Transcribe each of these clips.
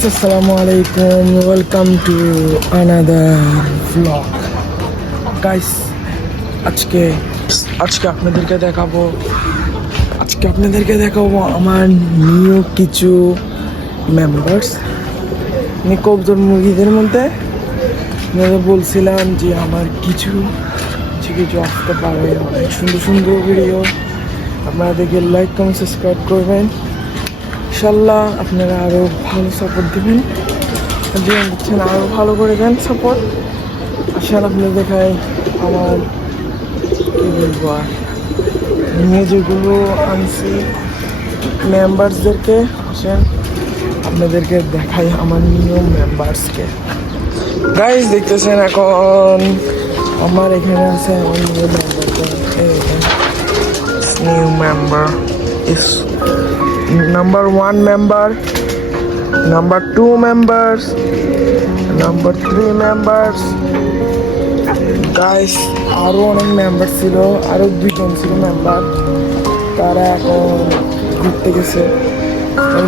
guys, assalamualaikum. Welcome to another vlog. Guys, আজকে আপনাদেরকে দেখাবো আমার নিউ কিছু মেম্বার্স। আমি কবুতর মুরগিদের মধ্যে বলছিলাম যে আমার কিছু আসতে পারে, অনেক সুন্দর ভিডিও। আপনারা দেখে লাইক কমেন্ট সাবস্ক্রাইব করবেন। ইনশাল্লাহ আপনারা আরও ভালো সাপোর্ট দেবেন, দিচ্ছেন আরও ভালো করে দেন সাপোর্ট। আসেন আপনাদের দেখায় আমার কী বলবো আর নিয়ে যেগুলো আনছি মেম্বার্সদেরকে। আসেন আপনাদেরকে দেখাই আমার নিউ মেম্বার্সকে। গাইজ দেখতেছেন এখন আমার এখানে আছে আমার নিউ মেম্বার ইস number 1 member, number 2 members, number 3 members. Guys, আরও অনেক মেম্বার ছিল, আরও 2 জন ছিল মেম্বার। তারা এখন ঘুরতে গেছে,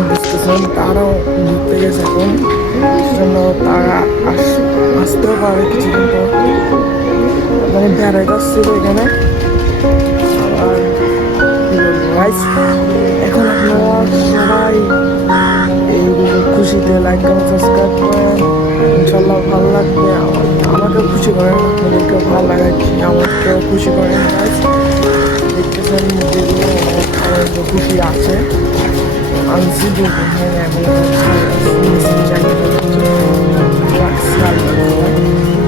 বুঝতেছেন তারাও ঘুরতে গেছে এখন। সেজন্য তারা আসতেও পারে কিছুদিন পর। মানে বেড়াইতে আসছিল এখানে। আর কী বলবো গাইস, এখন আপনারা সবাই এইগুলো খুশিতে লাইক কমেন্ট সাবস্ক্রাইব করেন। ইনশাল্লাহ ভালো লাগবে, আমাকে খুশি করেন, আপনাদেরকেও ভালো লাগে, আমাকেও খুশি করেন। গাইস দেখতেছেন যেগুলো অনেক খুশি আছে আনছি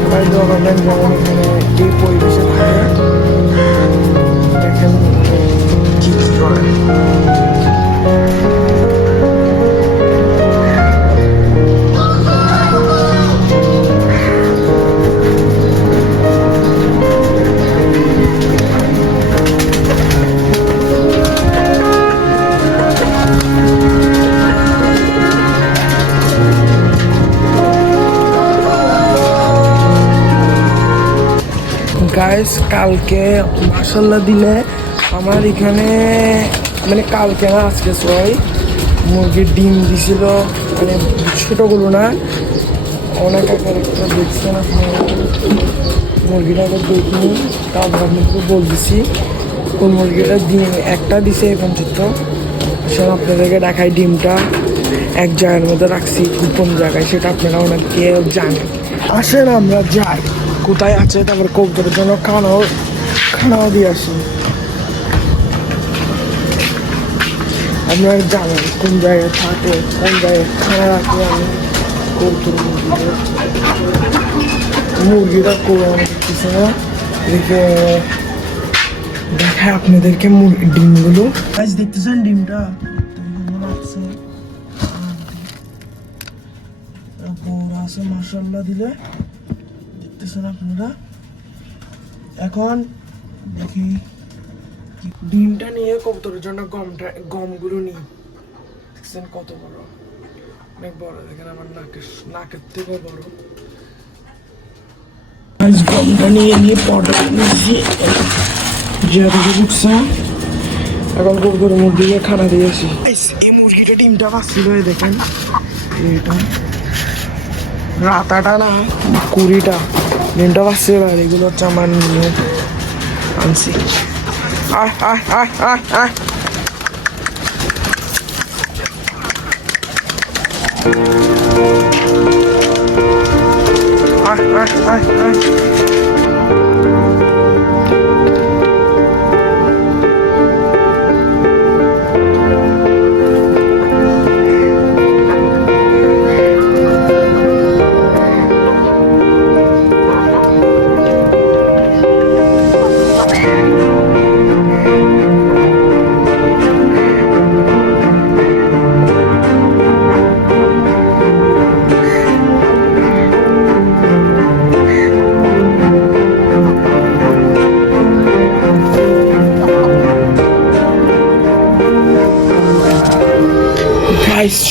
সবাই দোয়া করবেন যেমন এখানে এই পরিবেশে থাকে। দেখেন কি করেন। গাইস কালকে মাশাল্লাহ দিলে আমার এখানে মানে কালকে না আজকে মুরগির ডিম দিছিল, মানে ছোটোগুলো না, অনেক আকার দেখছেন আপনারা। মুরগিটাকে দেখিনি, তারপর আপনাকে বলতেছি কোন মুরগিটা ডিম একটা দিছে এখন পর্যন্ত। সেটা আপনাদেরকে দেখাই, ডিমটা এক জায়গার মধ্যে রাখছি, কোন জায়গায় সেটা আপনারা অনেকে জানেন। আসেন আমরা যাই কোথায় আছে, তারপর কবুতরের জন্য খানাও দিয়ে আসি। আপনারা জানেন কোন জায়গায় থাকে, কোন জায়গায় খানা রাখি আমি কবুতর মুরগিটা করে অনেক কিছু না দেখে দেখায় আপনাদেরকে ডিমগুলো। আজ দেখতেছেন ডিমটা আছে মাশাআল্লাহ দিলে দেখতেছেন আপনারা। এখন দেখি ডিমটা নিয়ে কবুতরের জন্য গমগুলো নিই। দেখছেন কত বড়, অনেক বড়। দেখেন আমার নাকের থেকেও বড়। গমটা নিয়ে পটল নিয়েছি, যেহেতু ঢুকছে। এখন কবুতরের মুরগিকে খানা দিয়েছি। এই মুরগিটা ডিমটা পাচ্ছিল, দেখেন এটা রাতাটা না 20টা ডিমটা পাচ্ছিল। আর এগুলো হচ্ছে আমার নিয়ে আনছি। আয় আয় আয় আয় আয় আয় আয় আয় আয়।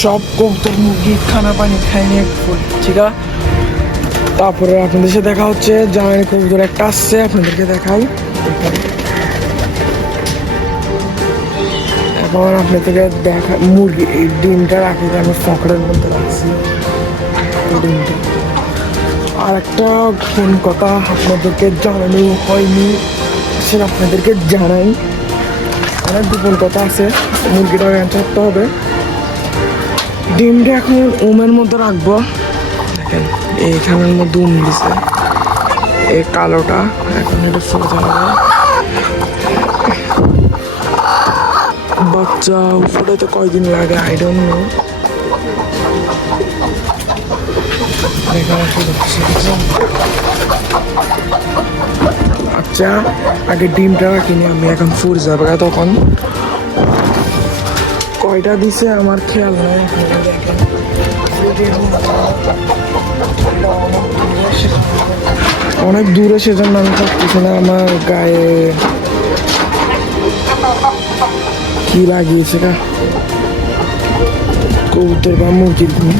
সব কবুতর মুরগি খানা পানি খাই নিয়ে ঠিক আছে। তারপরে আপনাদের সাথে দেখা হচ্ছে। জামাই কবুতর একটা আসছে, আপনাদেরকে দেখাই। এখন আপনাদেরকে দেখা মুরগি এই ডিমটা রাখি আমি পকেটের মধ্যে রাখছি ডিমটা। আর একটা কোন কথা আপনাদেরকে জানানো হয়নি, সেটা আপনাদেরকে জানাই। অনেক গোপন কথা আছে, মুরগিটা রাখতে হবে। ডিমটা এখন ওমের মধ্যে রাখবো। দেখেন এইখানের মধ্যে উম দিছে, এই কালোটা এখন এটা সোজা হবে। বাচ্চা ফুটাতে কয়দিন লাগে আই ডোন্ট নো। আচ্ছা আগে ডিমটা রাখিনি আমি, এখন ফুর যাবে তখন কয়টা দিছে আমার খেয়াল নাই। অনেক দূরে সেজন্য আমি থাকতেছি না, আমার গায়ে কি লাগিয়েছে কা কবুতর বা মুরগির ঘুম।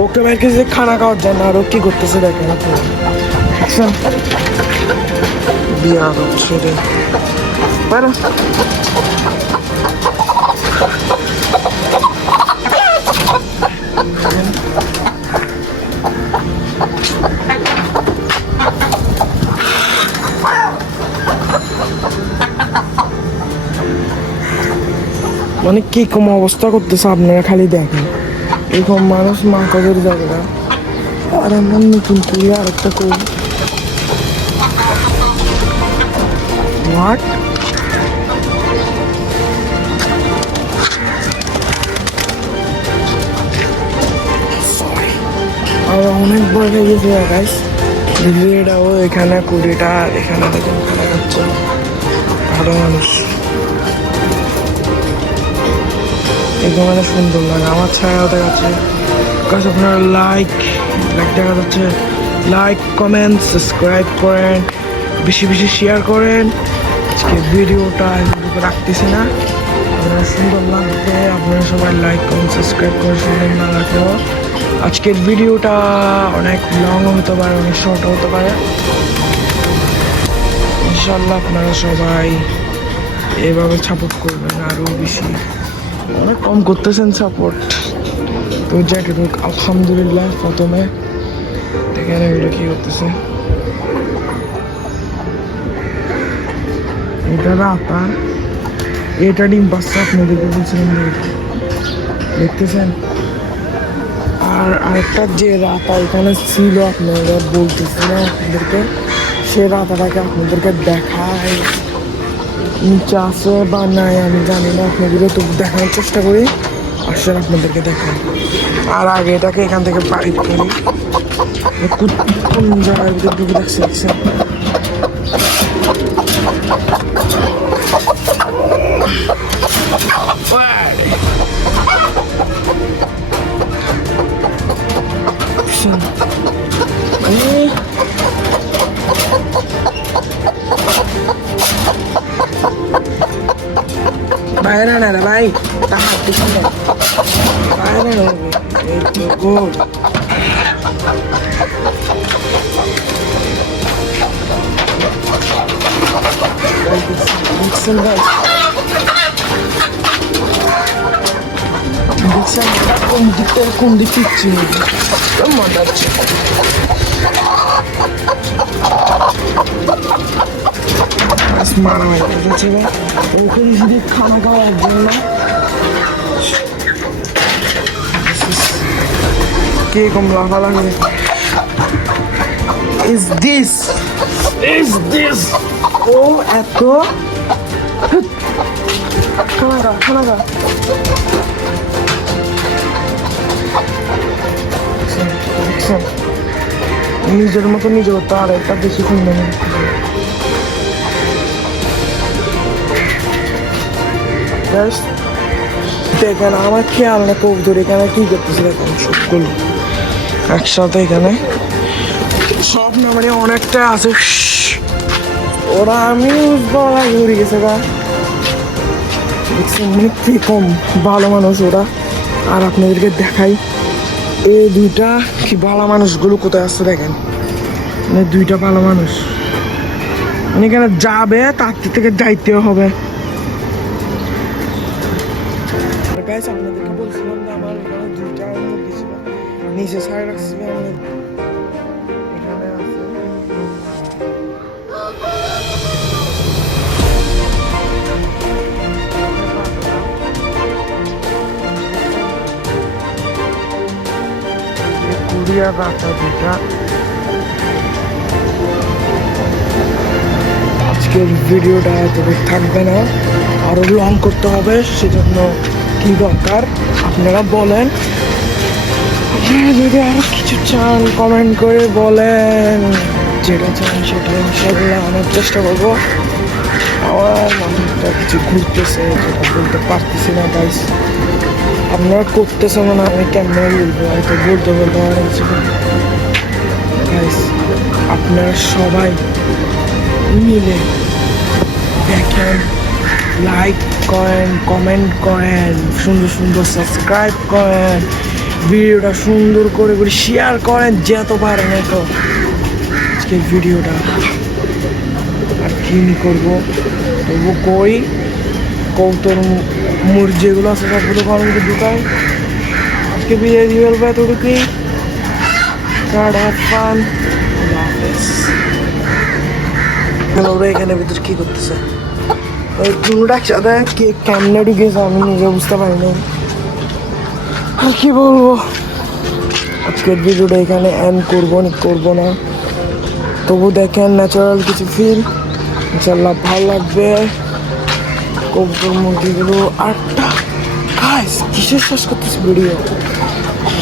ওকে ভাই যে খানা খাওয়ার জন্য আরো কি করতেছে দেখেন আপনি। আচ্ছা বিয়া হচ্ছে রে পারো মানে কি কম অবস্থা করতেছে আপনারা খালি দেখেন। এরকম মানুষ মা কবের জায়গাটা আর আমরা নতুন করে আরেকটা করি। হোয়াট আর অনেক বড় হয়ে গেছে গাইস। এটাও এখানে কুড়িটা এখানে দেখেন খেলা হচ্ছে। ভালো মানুষ এখানে সুন্দর লাগে, আমার ছায়াও দেখাচ্ছে। কাজ আপনারা লাইক দেখা যাচ্ছে, লাইক কমেন্ট সাবস্ক্রাইব করেন, বেশি বেশি শেয়ার করেন। আজকে ভিডিওটা রাখতেছি না, আপনারা সুন্দর লাগবে, আপনারা সবাই লাইক কমেন্ট সাবস্ক্রাইব করে সুন্দর না লাগলেও। আজকের ভিডিওটা অনেক লং হতে পারে, অনেক শর্ট হতে পারে। ইনশাল্লাহ আপনারা সবাই এভাবে সাপোর্ট করবেন আরও বেশি। অনেক কম করতেছেন সাপোর্ট, তো যাকে হোক আলহামদুলিল্লাহ। প্রথমে দেখেন এগুলো কি করতেছে, এটা রাতা, এটা ডিম পাচ্ছে আপনাদেরকে বলছিলাম দেখতেছেন। আর আরেকটা যে রাতা এখানে ছিল আপনারা বলতেছিলেন আপনাদেরকে, সে রাতাটাকে আপনাদেরকে দেখায় নিচে আছে বা নাই আমি জানি না, আপনাদেরকে তো দেখানোর চেষ্টা করি, আসলে আপনাদেরকে দেখাই। আর আগে এটাকে এখান থেকে বাইর করি, কোন জায়গার ভিতরে ঢুকে দেখছি দেখছেন। বাইরে না রে ভাই, তাহার পিছনে বাইরে না, এই তো গুড। দেখছেন ভাই, দেখছেন কোন দিক ইচ্ছি মজা হচ্ছে। মারা হয়ে গেছে ওখানে শুধু খানা খাওয়ার জন্য। কে কম লাফালাফি is this ও এত খানা খা নিজের মতো নিজে করতে, আর একটা বেশি সুন্দর দেখেন। আমার খেয়াল না কবুতর এখানে কি করতেছে, দেখেন সবগুলো একসাথে এখানে সব না মানে অনেকটা আছে। ওরা আমি ঘুরে গেছে গা, দেখছেন মানে কি কম ভালো মানুষ ওরা। আর আপনাদেরকে দেখাই এই দুইটা কি ভালো মানুষগুলো কোথায় আসছে দেখেন, মানে দুইটা ভালো মানুষ এখানে যাবে তার থেকে যাইতেও হবে। গাইস আপনাদেরকে বলছিলাম যে আমার এখানে দুইটা মুরগি ছিল, নিচে ছাড়ে রাখছিল, আমি এখানে আছে। কুড়িয়া রাখা দুইটা। আজকের ভিডিওটা এতটুকু থাকবে না, আরো লং করতে হবে, সেজন্য কি দরকার আপনারা বলেন। আপনারা যদি আরো কিছু চান কমেন্ট করে বলেন, যেটা চান সেটা ইনশাআল্লাহ আমার চেষ্টা করবো। আমার মাথাটা কিছু ঘুরতেছে, যেটা বলতে পারতেছি না গাইস। আপনারা করতেছেন না, আমি কেমন বলবো, হয়তো বলতে বলতে আমার কিছু গাইস। আপনারা সবাই মিলে দেখেন, লাইক করেন, কমেন্ট করেন, সুন্দর সুন্দর সাবস্ক্রাইব করেন, ভিডিওটা সুন্দর করে শেয়ার করেন যত পারেন। তো আজকের ভিডিওটা আর কি করবো, তবু কই কৌতর মুর যেগুলো আছে সবগুলো ঘরের মধ্যে ঢুকাই। আজকে বিদায় দিয়ে বলবো এতটুকুই। পান ওরা এখানে ভিতরে কি করতেছে, ওই দুটা একসাথে কে কেমনে ঢুকেছে আমি নিজে বুঝতে পারিনি। আর কি বলবো, আজকের ভিডিওটা এখানে এন্ড করবো না, তবু দেখেন ন্যাচারাল কিছু ফিল, ইনশাল্লাহ ভালো লাগবে। কবুতর মুরগিগুলো আটটা গাইস কিসের শেষ করতেছে ভিডিও,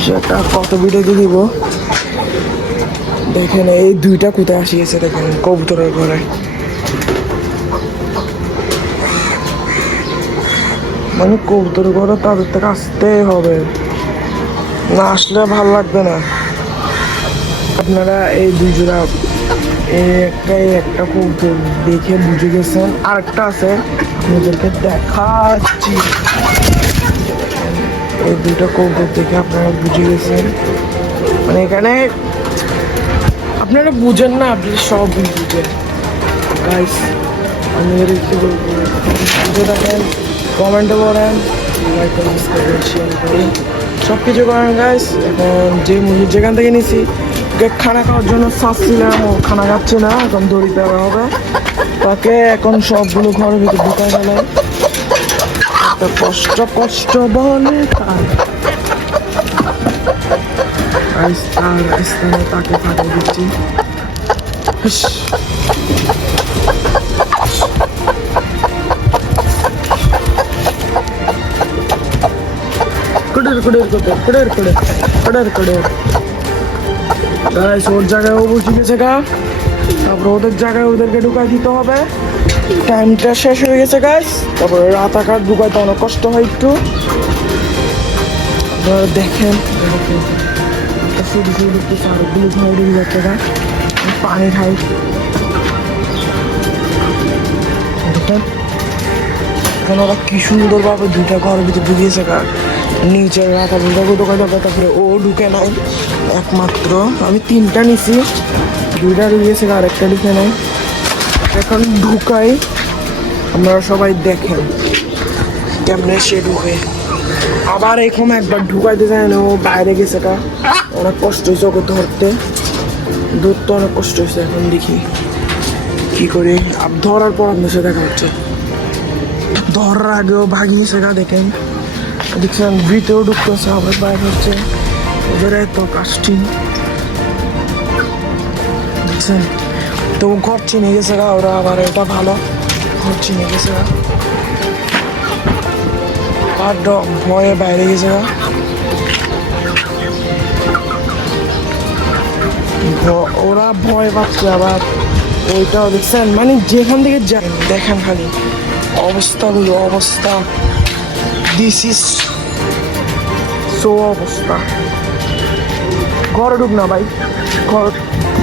সেটা কত ভিডিওতে দিব। দেখেন এই দুইটা কোথায় আসিয়েছে, দেখেন কবুতরের ঘরে। মানে কবুতর ঘরে তাদের থেকে আসতে হবে, না আসলে ভালো লাগবে না। আপনারা এই দুই জোড়া একটা কবুতর দেখে বুঝে গেছেন, আরেকটা আছে আপনাদেরকে দেখাচ্ছি। এই দুইটা কবুতর দেখে আপনারা বুঝে গেছেন, মানে এখানে আপনারা বুঝেন না, আপনারা সব বুঝেন গাইস। আমি কি বলবো, বুঝে থাকেন, কমেন্টে বলেন, লাইক করেন, সাবস্ক্রাইব শেয়ার করেন, সব কিছু করেন গাইস। এখন যে মুরগি যেখান থেকে নিছি ওকে খানা খাওয়ার জন্য চাচ্ছিলাম, ও খানা খাচ্ছে না, এখন দড়ি দেওয়া হবে তাকে। এখন সবগুলো ঘরের ভিতরে ঢুকাই গেল, কষ্ট কষ্ট বলে তাকে ফাঁকা দিচ্ছি। ওর জায়গায় ও বসে গেছে গা, তারপর ওদের জায়গায় ওদেরকে ঢুকাই দিতে হবে। টাইমটা শেষ হয়ে গেছে গাইস, তারপরে রাত আকার ঢুকাইতে অনেক কষ্ট হয় একটু। আপনারা দেখেন শুধু শুধু চারগুলো ঘরে ঢুকে যাচ্ছে গা, পানি খাই। দেখেন এখন ওরা কি সুন্দরভাবে দুইটা ঘরের ভিতরে ঢুকিয়েছে গা, নিচের রাখা দুটাকে ঢুকাই দেবে, তারপরে ও ঢুকে নাই। একমাত্র আমি তিনটা নিছি, দুইটা ঢুকিয়েছে আর একটা ঢুকে নাই। এখন ঢুকাই, আপনারা সবাই দেখেন কেমনে সে ঢুকে। আবার এরকম একবার ঢুকাইতে যায় না, ও বাইরে গেছে কা, অনেক কষ্ট হয়েছে ওকে ধরতে, ধরতে অনেক কষ্ট হয়েছে। এখন দেখি কি করে, ধরার পর আপনার সাথে দেখা হচ্ছে। ধরার আগেও ভাগিয়েছে গা, দেখেন দেখছেন ভিতরেও ঢুকতেছে, আবার বাইরে হচ্ছে। ওদের এত কাস্টিং দেখছেন, তো ঘর চিনে গেছে গা ওরা, আবার এটা ভালো ঘর চিনে গেছে গা, আর ভয়ে বাইরে গেছে গা। ওরা ভয় পাচ্ছে, আবার ওইটাও দেখছেন, মানে যেখান থেকে যান দেখেন খালি অবস্থাগুলো, অবস্থা দিস ইজ সো অবস্থা। ঘরে ঢুক না ভাই, ঘর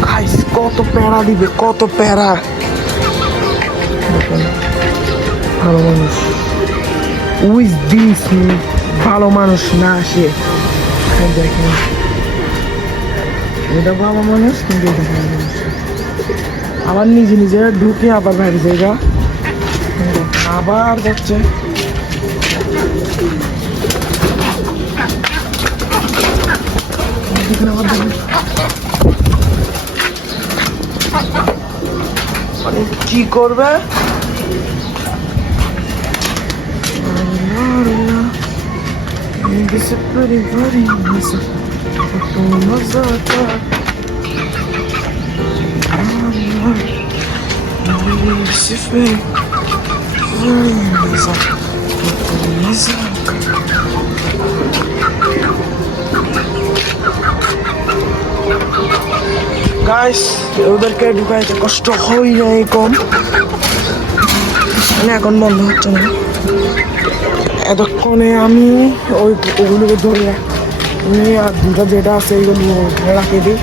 খাইস, কত প্যারা দিবে, কত প্যারা। ভালো মানুষ উইজ দিস, ভালো মানুষ না আসে। দেখেন এটা ভালো মানুষ, কিন্তু এটা ভালো মানুষ। আবার নিজে নিজে ঢুকে আবার বাইরে জায়গা আবার যাচ্ছে। কি করবে গাইস, ওদেরকে ঢুকাইতে কষ্ট হয় না কম, মানে এখন বন্ধ হচ্ছে না। এতক্ষণে আমি ওগুলোকে ধরে আর দুটা যেটা আছে এইগুলো রাখে দিই।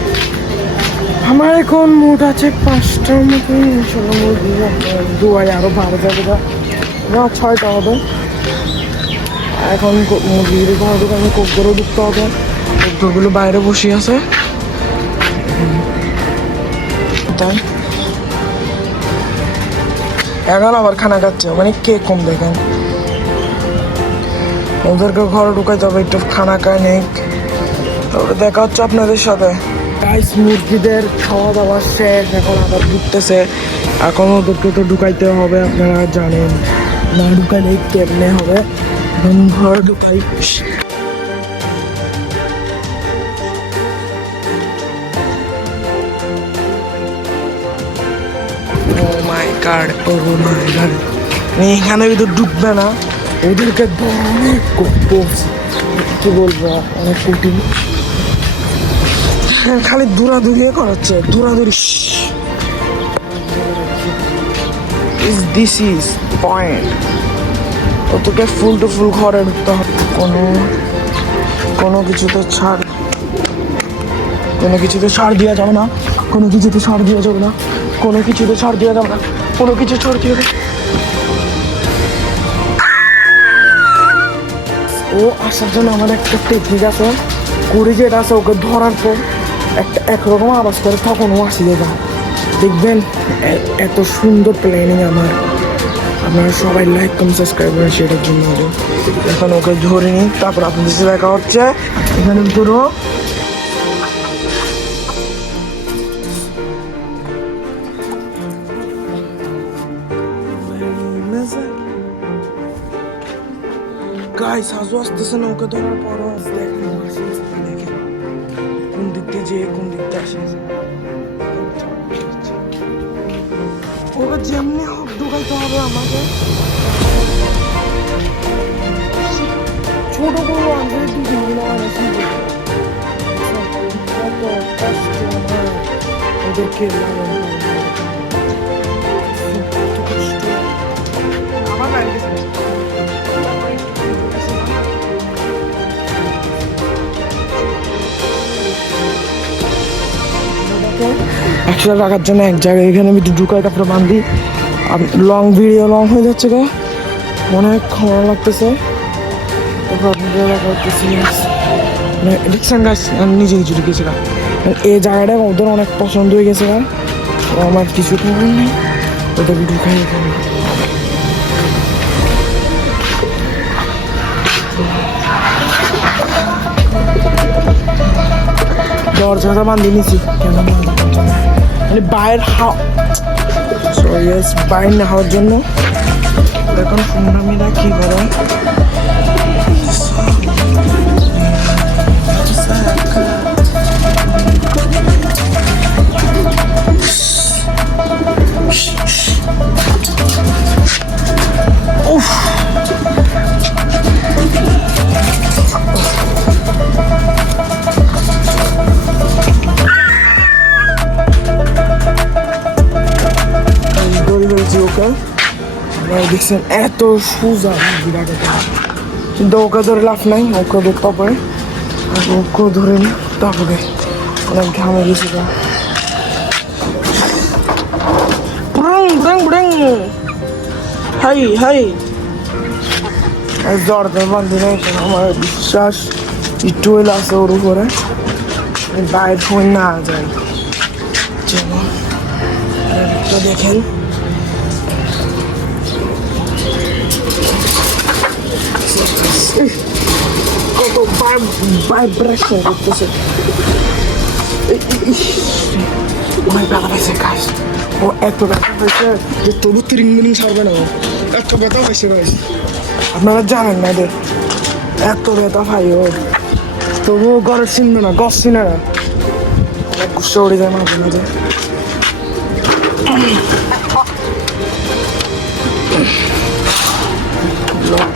আমার এখন মোট আছে 5টার মতন, দুয়াই আরো 12 যাবে, 6টা হবে। এখন মুরগির ঘর আমি কোকগুলো ঢুকতে হবে, কোকগুলো বাইরে বসে আছে তাই। এখন আবার খানা খাচ্ছে, মানে কে কম দেখেন, ওদেরকে ঘরে ঢুকাইতে হবে, একটু খানা খায় নেই, তারপরে দেখা হচ্ছে আপনাদের সাথে। গাইস, মুরগিদের খাওয়া দাওয়া শেষ, এখন আবার ঢুকতেছে। এখন ওদেরকে তো ঢুকাইতে হবে, আপনারা জানেন, না ঢুকাইলে কেমনে হবে। এখন ঘরে ঢুকাই। এখানে ভিতর ঢুকবে না, ওদেরকে অনেক কি বলবো, অনেক কঠিন, খালি দৌড়াদৌড়ি করাচ্ছে, দৌড়াদৌড়ি। দিস ইজ পয়েন্ট, ওদেরকে ফুল টু ফুল ঘরে ঢুকতে হবে। কোনো কিছুতে ছাড় দেওয়া যাবে না, কোনো কিছুতে ছাড় দেওয়া যাবে না, কোনো কিছুতে ছাড় দেওয়া যাবে না, কোনো কিছু ছাড় দিয়ে ও আসার জন্য আমার একটা টেকনিক আছে, কুড়ি যেটা আছে ওকে ধরার পর একটা একরকম আওয়াজ করে, তখন ও আসিয়ে যায়। দেখবেন এত সুন্দর প্ল্যানিং আমার। আপনারা সবাই লাইক কমেন্ট সাবস্ক্রাইব করেন সেটার জন্য। এখন ওকে ধরে নিই, তারপর আপনাদের সাথে দেখা হচ্ছে। এখানে ধরো গাইস, আজও আসতেছে না, ওকে ধরার পরও দেখেন কোন দিক দিয়ে যেয়ে কোন দিক দিয়ে আসে। ওকে যেমনি হোক ঢুকাইতে হবে আমাকে। ছোট বড় আমাদের ওদেরকে একসাথে রাখার জন্য এক জায়গায় এখানে আমি ঢুকাই, তারপরে বান্ধি। লং ভিডিও লং হয়ে যাচ্ছে গা, অনেক খাওয়া লাগতেছে। তারপর আপনাদের দেখা করতেছি দেখছেন গাছ, আমি নিজে কিছু ঢুকেছিলাম। এই জায়গাটা ওদের অনেক পছন্দ হয়ে গেছে গা, আমার কিছু করার নেই, ওদেরকে ঢুকাই এখানে। দরজাটা বান্ধি নিছি কেন, মানে বাইরের বাইরে না হওয়ার জন্য। এখন সুন্দরীরা কি করে, দেখছেন এত সোজা, কিন্তু ওকে ধরে লাভ নাই, ওকে ধরতে হবে। আর ওকে ধরে নি, তারপরে অনেক ঘামে গেছে। হাই হাই দরজা বান্ধি নাই, আমার বিশ্বাস একটু হইলে আছে ওর উপরে, বাইরে না যায় যেমন আপনারা দেখেন কত ভাইব্রেশন করতেছে। ভাই ব্যথা পাইছে গাছ, ও এত ব্যথা পাইছে যে তবু তিরিং মিরিং ছাড়বে না, এত ব্যথা পাইছে গাছ। আপনারা জানেন না যে এত ব্যথা পাই ও, তবুও ঘরে চিনবে না, গছ চিনে না, গুসা উড়ে যায় মাঝে মাঝে।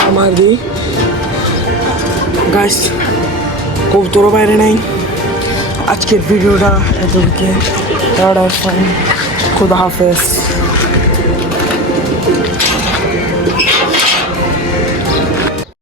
আমার দিই গাইস, কবুতরও বাইরে নাই। আজকের ভিডিওটা এতদিকে, খুদা হাফেজ।